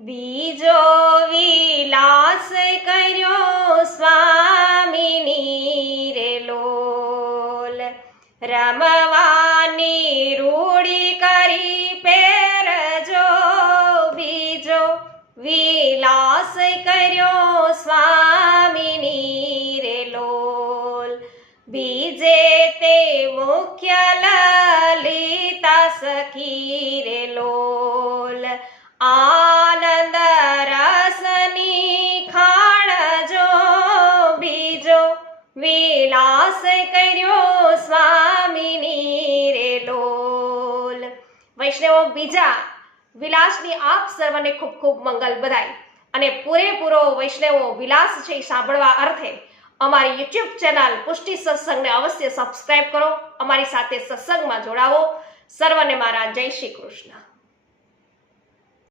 બીજો વિલાસ કર્યો સ્વામીની રે લોલ, રમવાની રૂડી કરી પહેરજો, બીજો વિલાસ કર્યો સ્વામીની રે લોલ, બીજે તે મુખ્ય લલિતા સખી રે લોલ, આનંદ રસની ખાણજો, બીજો વિલાસ કર્યો સ્વામીની રે લોલ। વૈષ્ણવો, બીજા વિલાસની આપ સર્વને ખૂબ ખૂબ મંગલ બધાઈ અને પૂરેપૂરો વૈષ્ણવો વિલાસ છે સાંભળવા અર્થે અમારી યુટ્યુબ ચેનલ પુષ્ટિ સત્સંગને અવશ્ય સબસ્ક્રાઇબ કરો, અમારી સાથે સત્સંગમાં જોડાવો। સર્વને મારા જય શ્રી કૃષ્ણ।